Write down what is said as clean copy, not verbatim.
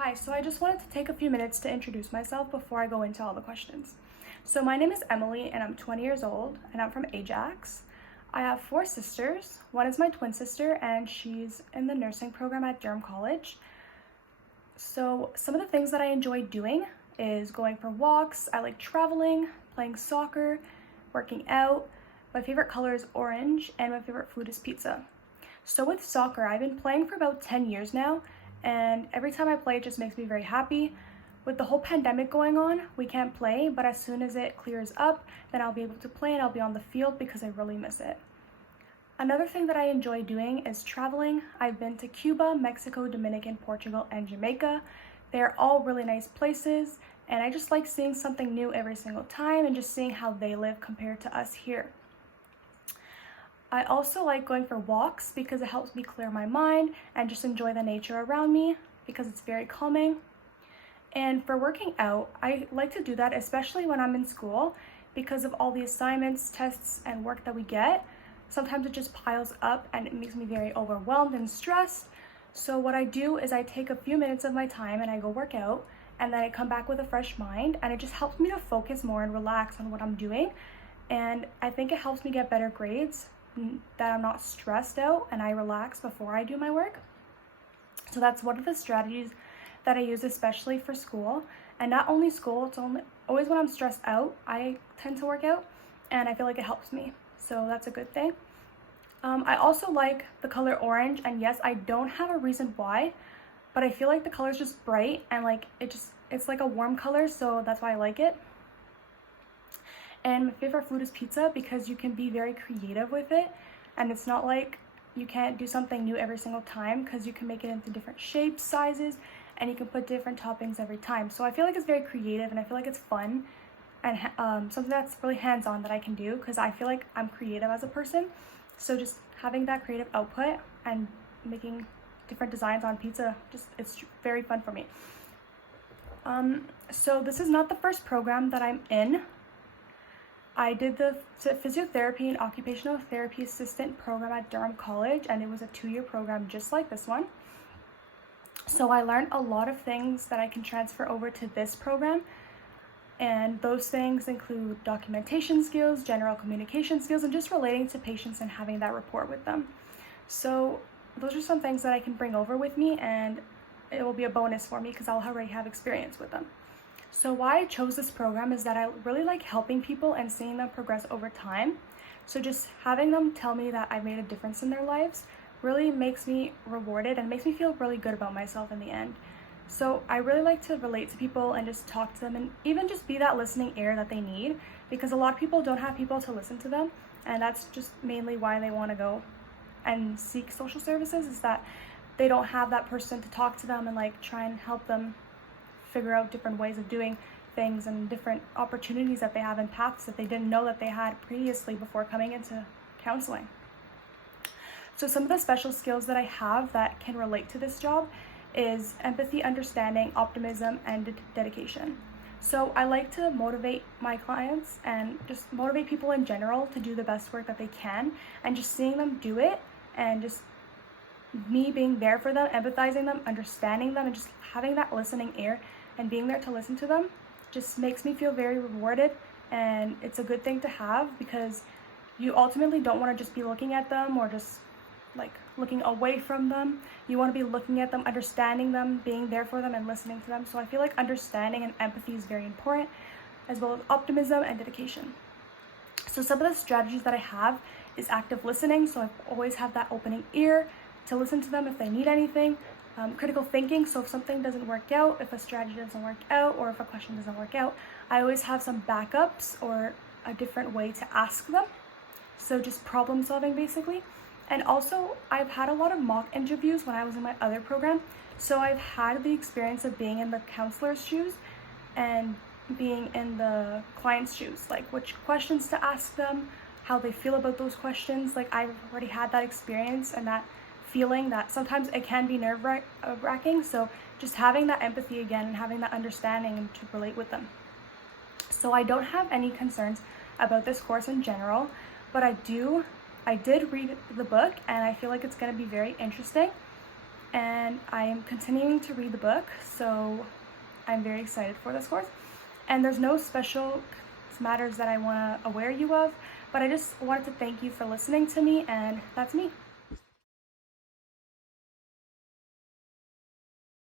Hi, so I just wanted to take a few minutes to introduce myself before I go into all the questions. So my name is Emily and I'm 20 years old and I'm from Ajax. I have 4 sisters. One is my twin sister and she's in the nursing program at Durham College. So some of the things that I enjoy doing is going for walks. I like traveling, playing soccer, working out. My favorite color is orange and my favorite food is pizza. So with soccer, I've been playing for about 10 years now, and every time I play, it just makes me very happy. With the whole pandemic going on, we can't play, but as soon as it clears up, then I'll be able to play and I'll be on the field because I really miss it. Another thing that I enjoy doing is traveling. I've been to Cuba, Mexico, Dominican, Portugal, and Jamaica. They're all really nice places, and I just like seeing something new every single time and just seeing how they live compared to us here. I also like going for walks because it helps me clear my mind and just enjoy the nature around me because it's very calming. And for working out, I like to do that especially when I'm in school because of all the assignments, tests, and work that we get. Sometimes it just piles up and it makes me very overwhelmed and stressed. So what I do is I take a few minutes of my time and I go work out, and then I come back with a fresh mind, and it just helps me to focus more and relax on what I'm doing. And I think it helps me get better grades, that I'm not stressed out and I relax before I do my work. So that's one of the strategies that I use especially for school. And not only school, it's always when I'm stressed out, I tend to work out and I feel like it helps me. So that's a good thing. I also like the color orange, and yes, I don't have a reason why, but I feel like the color is just bright and like it's like a warm color, so that's why I like it. And my favorite food is pizza because you can be very creative with it, and it's not like you can't do something new every single time because you can make it into different shapes, sizes, and you can put different toppings every time. So I feel like it's very creative and I feel like it's fun and something that's really hands-on that I can do because I feel like I'm creative as a person. So just having that creative output and making different designs on pizza, it's very fun for me. So this is not the first program that I'm in. I did the physiotherapy and occupational therapy assistant program at Durham College, and it was a 2-year program just like this one. So I learned a lot of things that I can transfer over to this program, and those things include documentation skills, general communication skills, and just relating to patients and having that rapport with them. So those are some things that I can bring over with me, and it will be a bonus for me because I'll already have experience with them. So why I chose this program is that I really like helping people and seeing them progress over time. So just having them tell me that I made a difference in their lives really makes me rewarded and makes me feel really good about myself in the end. So I really like to relate to people and just talk to them and even just be that listening ear that they need, because a lot of people don't have people to listen to them, and that's just mainly why they want to go and seek social services, is that they don't have that person to talk to them and like try and help them figure out different ways of doing things and different opportunities that they have and paths that they didn't know that they had previously before coming into counseling. So some of the special skills that I have that can relate to this job is empathy, understanding, optimism, and dedication. So I like to motivate my clients and just motivate people in general to do the best work that they can, and just seeing them do it and just me being there for them, empathizing them, understanding them, and just having that listening ear and being there to listen to them just makes me feel very rewarded. And it's a good thing to have because you ultimately don't want to just be looking at them or just like looking away from them. You want to be looking at them, understanding them, being there for them, and listening to them. So I feel like understanding and empathy is very important, as well as optimism and dedication. So some of the strategies that I have is active listening. So I always have that opening ear to listen to them if they need anything. Critical thinking, so if something doesn't work out, if a strategy doesn't work out, or if a question doesn't work out, I always have some backups or a different way to ask them. So just problem solving basically. And also I've had a lot of mock interviews when I was in my other program. So I've had the experience of being in the counselor's shoes and being in the client's shoes, like which questions to ask them, how they feel about those questions. Like I've already had that experience and that feeling that sometimes it can be nerve-wracking. So just having that empathy again and having that understanding and to relate with them. So I don't have any concerns about this course in general, but I did read the book and I feel like it's going to be very interesting. And and I am continuing to read the book, so I'm very excited for this course. And there's no special matters that I want to aware you of, but I just wanted to thank you for listening to me, and that's me.